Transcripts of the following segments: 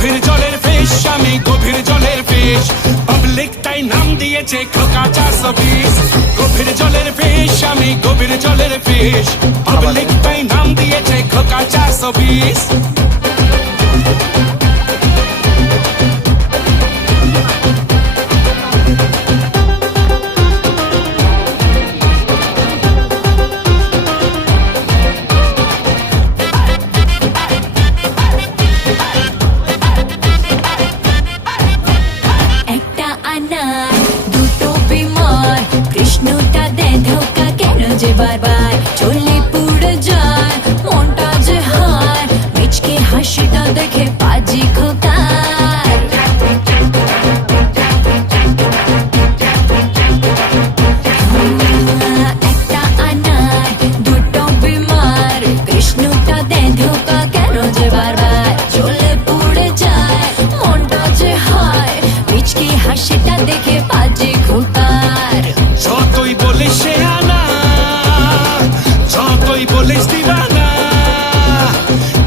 গভীর জলের ফিশ, আমি গভীর জলের ফিশ, পাবলিক তাই নাম দিয়েছে খোকা 420। গভীর জলের ফিশ, আমি গভীর জলের ফিশ, পাবলিক তাই নাম দিয়েছে খোকা 420। একটা আনার দুটো বিমার, কৃষ্ণটা দেয় ধোকা কেন যে বারবার চলে পুড়ে যায় মনটা যে হায়, মিচকে হাসিটা দেখে পাজি খোকার। একটা আনার দুটো বিমার, কৃষ্ণটা দেয় ধোকা কেন যে বারবার চলে পুড়ে যায় মনটা যে হায়, মিচকে হাসিটা দেখে পাজি খোকার। যতই বলিস সে আনা, যতই বলিস দিবানা,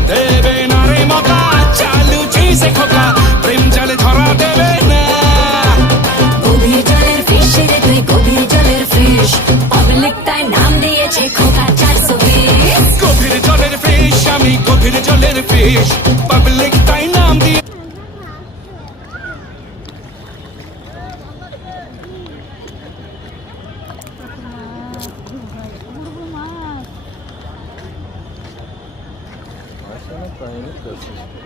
দেবে না রে মকা, চালু চিজে খোকা, প্রেম জালে ধরা দেবে না। গভীর জলের ফিশ রে তুই গভীর জলের ফিশ, পাবলিক তাই নাম দিয়েছে খোকা 420। গভীর জলের ফিশ, আমি গভীর জলের ফিশ, পাবলিক তাই নাম দিয়ে। Maşallah, dayanık görsün.